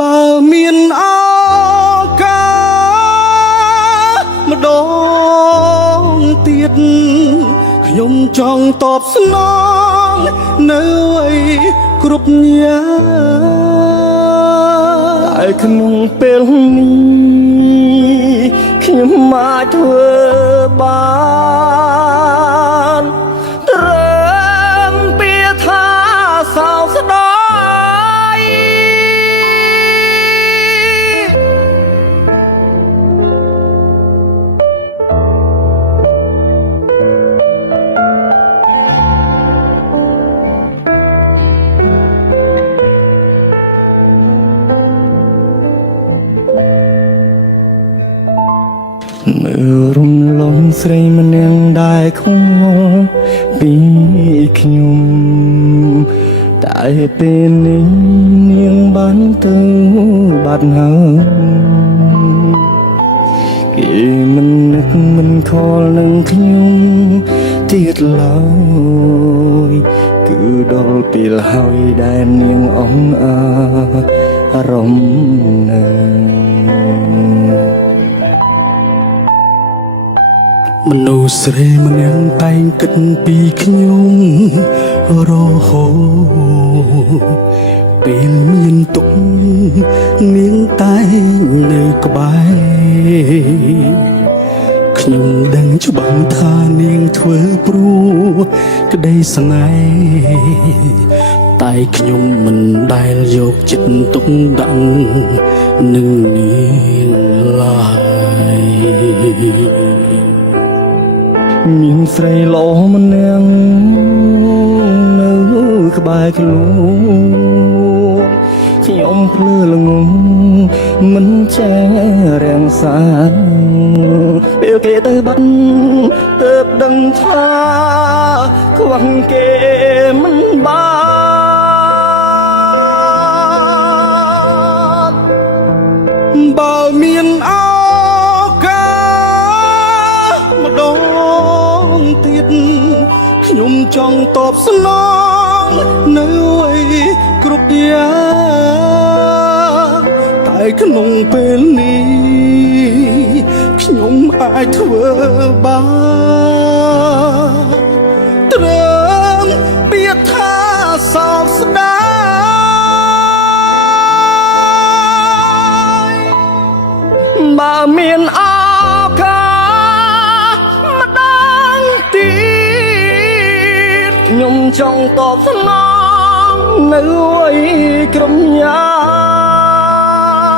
បើមានឱកាសម្ដងទៀតខ្ញុំចង់តបស្នងនៅឯគ្រប់យ៉ាងតែក្នុងពេលនេះខ្ញុំអាចធ្វើបានត្រឹមពាក្យថាសោកស្ដាយមើលរំលងស្រីម្នាក់ដែលខំពីខ្ញុំតែពេលនេះនាងបានទៅបាត់ហើយគេមិននឹកមិនខលនឹងខ្ញុំទៀតឡើយគឺដល់ពេលហើយដែលនាងអង្អារម្មណ៍នៅមនុស្សស្រីម្នាក់តែងគិតពីខ្ញុំរហូតពេលមានទុកនាងតែងនៅក្បែរខ្ញុំដឹងច្បាស់ថានាងធ្វើព្រោះក្តីស្នេហ៍តែខ្ញុំមិនដែលយកចិត្តទុកដាក់នឹងនាងឡើយមានស្រីល្អម្នាក់នៅក្បែរខ្លួនខ្ញុំភ្លឺល្ងងមិនចេះរាំងសាពេលគេទៅបាត់ទើបដឹងថាខ្វះគេមិនបានបើមានឱកាសម្ដងទៀតខ្ញុំចង់តបស្នងនៅឯគ្រប់យ៉ាងតែក្នុងពេលនេះខ្ញុំអាចធ្វើបានត្រឹមពាក្យថាសោកស្ដាយបើមានឱកាសម្ដងទៀតខ្ញុំចង់តបស្នងនៅឯក្រុមយ៉ា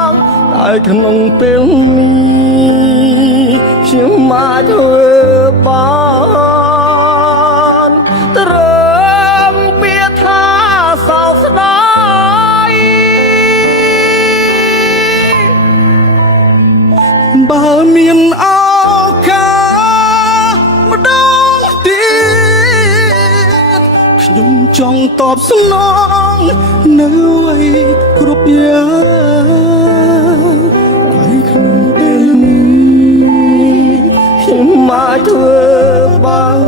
ងតែក្នុងពេលនេះខ្ញុំអាចធ្វើបានត្រឹមពាក្យថាសោកស្ដាយបើមានឱកាសម្ដងទៀតខ្ញុំចង់តបស្នងនៅឯគ្រប់យ៉ាងតែក្នុងពេលនេះខ្ញុំអាចធ្វើបាន